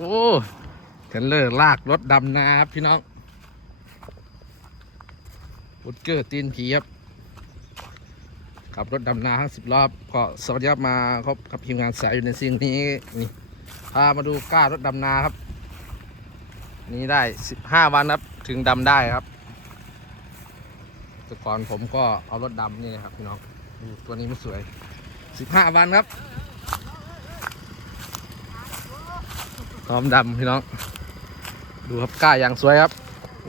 โอ้เทนเลอร์ลากรถดำนาครับพี่น้องวุดเกอร์ตีนผีครับขับรถดำนาทั้งสิบรอบก็สวัสดีครับมาครบกับทีมงานสายอยู่ในสิ่งนี้นี่พามาดูกล้ารถดำนาครับ นี่ได้สิบห้าวันครับถึงดำได้ครับแต่ก่อนผมก็เอารถดำนี่นะครับพี่น้องดูตัวนี้มันสวยสิบห้าวันครับ พร้อมดำพี่น้อง ดูครับกล้าอย่างสวยครับ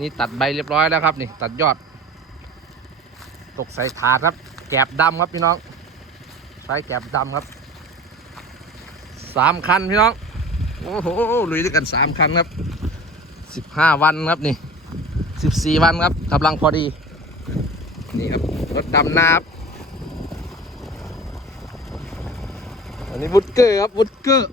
นี่ตัดใบเรียบร้อยแล้วครับ นี่ตัดยอด ตกใส่ถาดครับ แกบดำครับพี่น้องใช้แกบดำครับสามคันพี่น้อง โอ้โหลุยด้วยกันสามคันครับสิบห้าวันครับนี่สิบสี่วันครับกำลังพอดี นี่ครับรถดำนาครับอันนี้วุดเกอร์ครับวุดเกอร์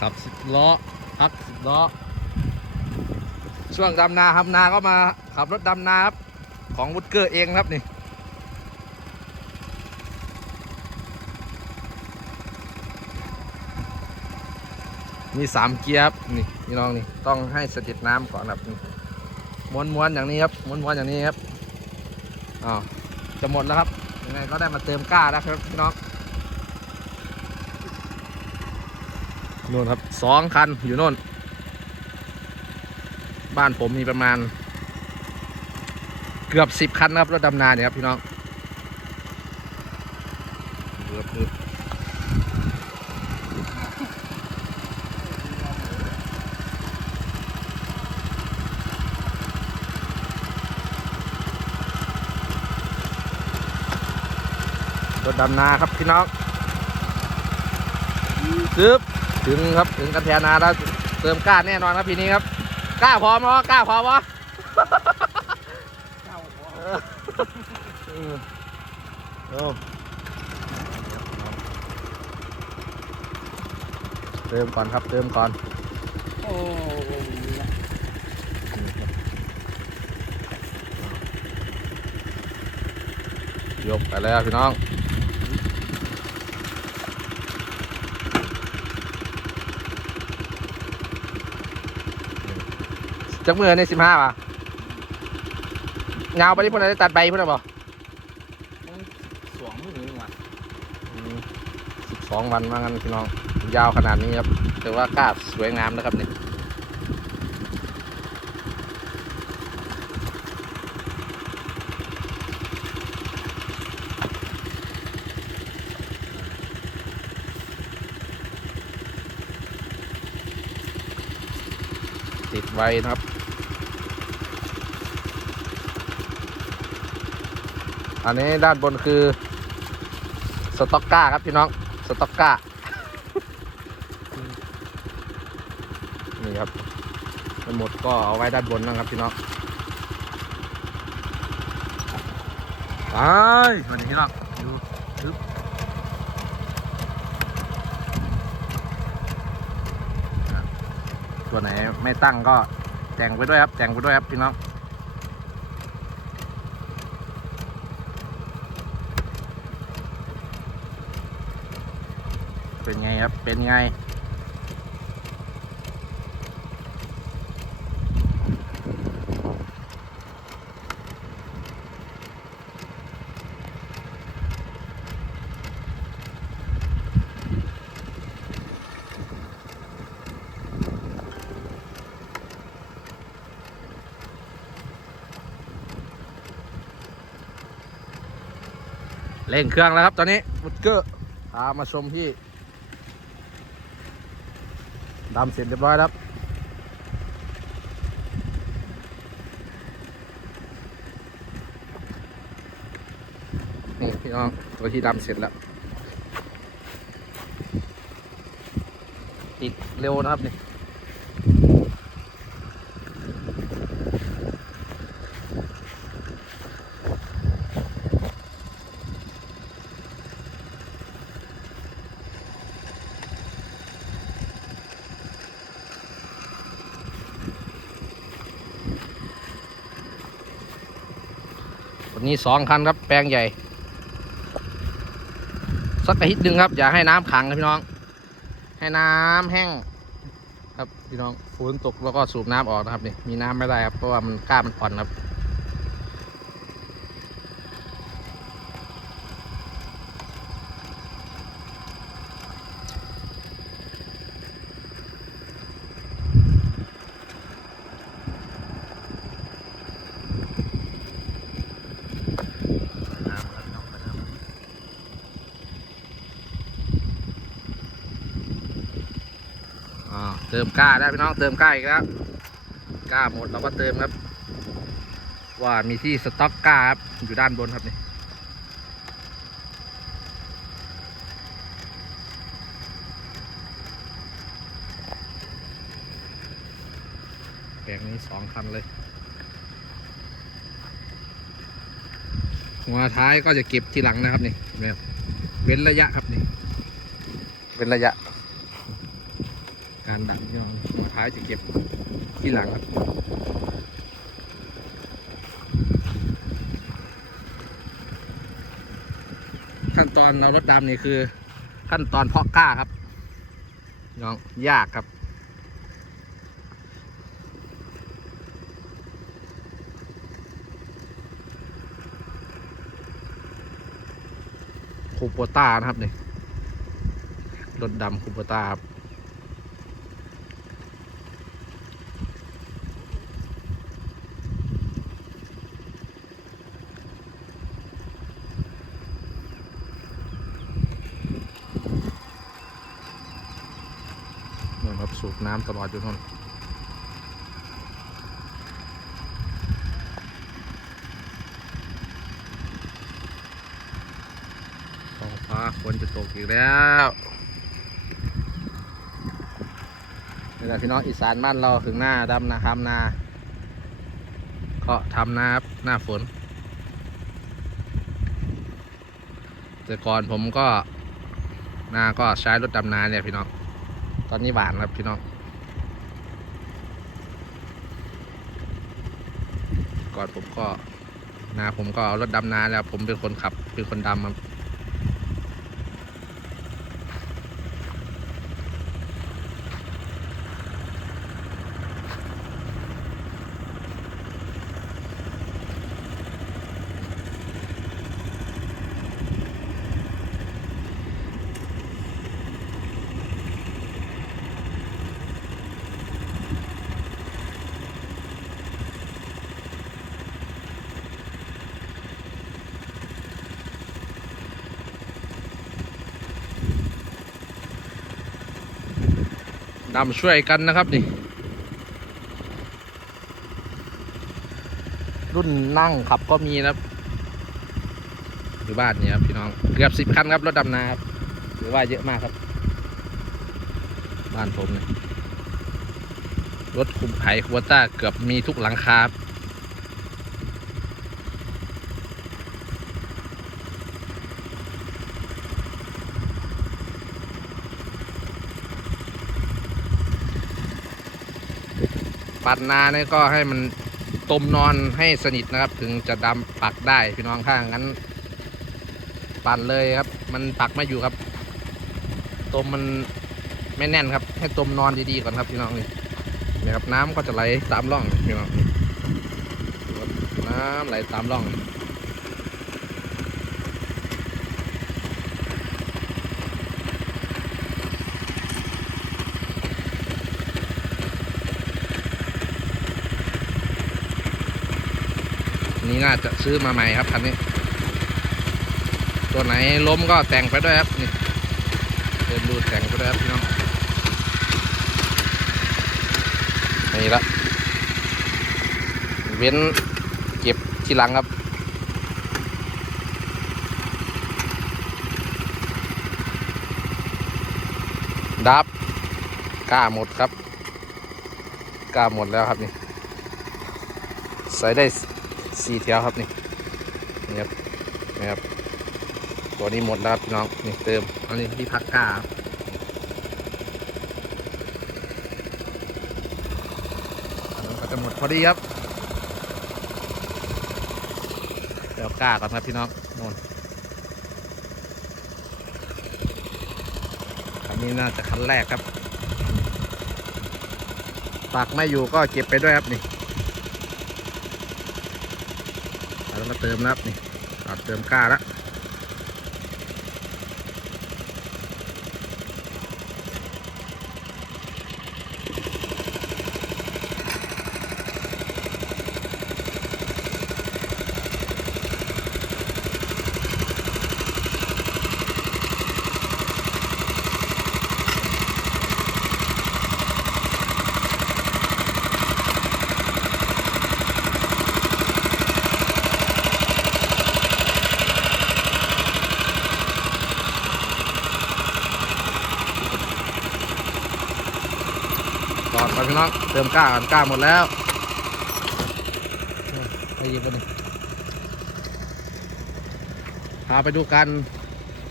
ขับสิบล้อพักสิบล้อช่วงดำนาครับนาก็มาขับรถดำนาครับ ของวุดเกอร์เองครับนี่มีสามเกียร์ครับนี่พี่น้องนี่ต้องให้สะเก็ดน้ำก่อนครับม้วนม้วนๆอย่างนี้ครับม้วนม้วนๆอย่างนี้ครับอ้าวจะหมดแล้วครับยังไงก็ได้มาเติมก้าแล้วครับพี่น้อง นู่นครับสองคันอยู่โน่น บ้านผมมีประมาณ เกือบสิบคันนะครับรถดำนาเนี่ยครับพี่น้องเกือบรถดำนาครับพี่น้องซึบ ถึงครับถึงกันแทนาแล้วเติมก้าแน่นอนครับพี่นี้ครับก้าพร้อมเนาะก้าพร้อมวะเอเออเอาเติมก่อนครับเติมก่อนโอ้ยกไปแล้วพี่น้อง จักมือในสิบห้าป่ะเงาไปที่พุ่นได้ตัดใบพุ่นหรือเปล่าสวมมือหนึ่งว่ะสิบสองวันว่างั้นพี่น้อง ยาวขนาดนี้ครับแต่ว่ากาดสวยงามนะครับเนี่ยติดไว้นะครับ อันนี้ด้านบนคือสต็อกก้าครับพี่น้องสต็อกก้านี่ครับทั้งหมดก็เอาไว้ด้านบนนะครับพี่น้องไปวันนี้พี่น้องดูทึบตัวไหนไม่ตั้งก็แจงไปด้วยครับแจงไปด้วยครับพี่น้อง เป็นไง เร่งเครื่องแล้วครับตอนนี้บุตเกอร์พามาชมที่ ดำเสร็จเรียบร้อยแล้วครับนี่พี่น้องตัวที่ดำเสร็จแล้ว ติดเร็วนะครับนี่ นี่สองคันครับแปลงใหญ่ สักอาทิตย์หนึ่งครับ อย่าให้น้ำขังครับพี่น้อง ให้น้ำแห้ง ครับพี่น้องฝนตกแล้วก็สูบน้ำออกนะครับนี่มีน้ำไม่ได้ครับเพราะว่ามันกล้ามันอ่อนครับ น้ำครับน้องไปน้ อ่าเติมกล้าได้พี่น้องเติมกล้าอีกแล้วกล้าหมดเราก็เติมครับ ว่ามีที่สต็อกกล้าครับอยู่ด้านบนครับนี่แปลงนี้สองคันเลย หัวท้ายก็จะเก็บทีหลังนะครับนี่เห็นไหมครับเว้นระยะครับนี่ เว้นระยะารดันที่เราหัวท้ายจะเก็บที่หลังครับขั้นตอนเรารถดำนี่คือ ขั้นตอนเพาะกล้าครับน้องยากครับ คูโปต้านะครับนี่รถดำคูโปต้าครับ นู่นครับสูบน้ำ ตลอดอยู่นู่นท้องฟ้าฝนจะตกอีกแล้วนี่แหละพี่น้องอีสานบ้านเราถึงหน้าดำนาทำนาก็ทำนาครับหน้าฝน แต่ก่อนผมก็นาก็ใช้รถดำนาเนี่ยพี่น้อง ตอนนี้หวานครับพี่น้อง ก่อนผมก็นาผมก็เอารถดำนาแล้ว ผมเป็นคนขับเป็นคนดำครับ ดำช่วยกันนะครับนี่ รุ่นนั่งขับก็มีนะครับอยู่บ้านเนี่ยครับพี่น้องเกือบสิบคันครับรถดำนาครับหรือว่าเยอะมากครับ บ้านผมเนี่ยรถคุมไถคัวต้าเกือบมีทุกหลังคา ปัดนาเนี่ยก็ให้มันต้มนอนให้สนิทนะครับ ถึงจะดำปักได้พี่น้องข้างงั้น ปั่นเลยครับ มันปักไม่อยู่ครับต้มมันไม่แน่นครับ ให้ต้มนอนดีๆก่อนครับพี่น้องนี่นะครับน้ำก็จะไหลตามร่องพี่น้องน้ำไหลตามร่อง นี่น่าจะซื้อมาใหม่ครับคันนี้ ตัวไหนล้มก็แต่งไปด้วยครับนี่เดินดูแต่งไปด้วยครับพี่น้องนี่ละเว้นเก็บทีหลังครับดับกล้าหมดครับกล้าหมดแล้วครับนี่ใส่ได้ สี่เที่ยวครับนี่นี่ครับนี่ครับตัวนี้หมดแล้วครับพี่น้องนี่เติมอันนี้ที่พักก้าครับก็จะหมดพอดีครับเดี๋ยวก้าก่อนครับพี่น้องโน่นคันนี้น่าจะคันแรกครับปากไม่อยู่ก็เก็บไปด้วยครับนี่แล้ว มาเติมนะครับนี่เอาเติมกล้าแล้ว ก่อ นไปพี่น้องเติมกล้ากันกล้าหมดแล้วไปหยิบไปดิพาไปดูกัน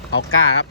เอากล้าครับ